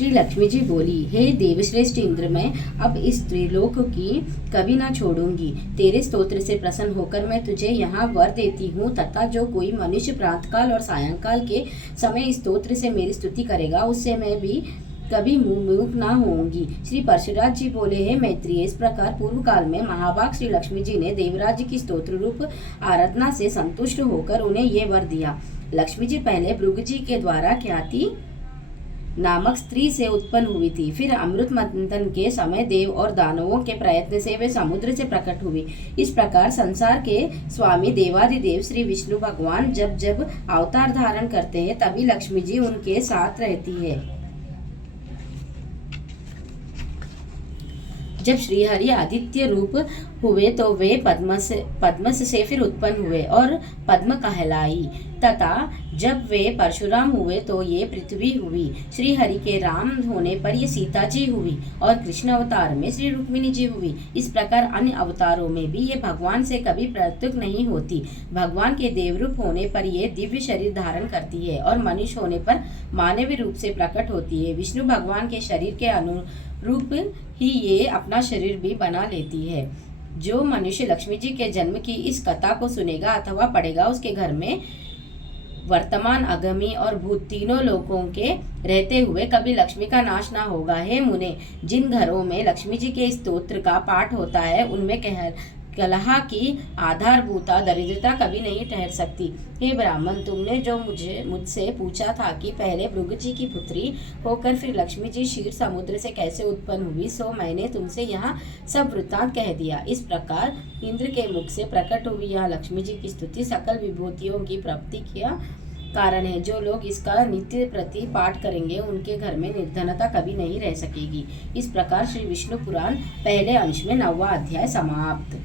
श्री लक्ष्मी जी बोली, हे देवश्रेष्ठ इंद्र, मैं अब इस त्रिलोक की कभी ना छोड़ूंगी। तेरे स्तोत्र से प्रसन्न होकर मैं तुझे यहाँ वर देती हूँ तथा जो कोई मनुष्य प्रातःकाल और सायंकाल के समय इस स्तोत्र से मेरी स्तुति करेगा उससे मैं भी कभी मूक ना होंगी। श्री परशुराज जी बोले, हे मैत्रिय, इस प्रकार पूर्व काल में महाभाग श्री लक्ष्मी जी ने देवराज की स्तोत्र रूप आराधना से संतुष्ट होकर उन्हें ये वर दिया। लक्ष्मी जी पहले भृगु जी के द्वारा ख्याति नामक स्त्री से उत्पन्न हुई थी। फिर अमृत मंथन के समय देव और दानवों के प्रयत्न से वे समुद्र से प्रकट हुई। इस प्रकार संसार के स्वामी देवादिदेव श्री विष्णु भगवान जब जब अवतार धारण करते हैं तभी लक्ष्मी जी उनके साथ रहती है। जब श्रीहरि आदित्य रूप हुए तो वे पद्म से फिर उत्पन्न हुए और पद्म कहलाई, तथा जब वे परशुराम हुए तो ये पृथ्वी हुई। श्री हरि के राम होने पर ये सीता जी हुई और कृष्ण अवतार में श्री रुक्मिणी जी हुई। इस प्रकार अन्य अवतारों में भी ये भगवान से कभी पृथक नहीं होती। भगवान के देवरूप होने पर ये दिव्य शरीर धारण करती है और मनुष्य होने पर मानवीय रूप से प्रकट होती है। विष्णु भगवान के शरीर के अनुरूप ही ये अपना शरीर भी बना लेती है। जो मनुष्य लक्ष्मी जी के जन्म की इस कथा को सुनेगा अथवा पढ़ेगा उसके घर में वर्तमान, आगामी और भूत तीनों लोकों के रहते हुए कभी लक्ष्मी का नाश ना होगा। हे मुने, जिन घरों में लक्ष्मी जी के स्तोत्र का पाठ होता है उनमें कलह की आधारभूता दरिद्रता कभी नहीं ठहर सकती। हे ब्राह्मण, तुमने जो मुझसे पूछा था कि पहले भृगु जी की पुत्री होकर फिर लक्ष्मी जी क्षीर समुद्र से कैसे उत्पन्न हुई, सो मैंने तुमसे यहाँ सब वृत्तांत कह दिया। इस प्रकार इंद्र के मुख से प्रकट हुई यहाँ लक्ष्मी जी की स्तुति सकल विभूतियों की प्राप्ति किया कारण है। जो लोग इसका नित्य प्रति पाठ करेंगे उनके घर में निर्धनता कभी नहीं रह सकेगी। इस प्रकार श्री विष्णु पुराण पहले अंश में 9वां अध्याय समाप्त।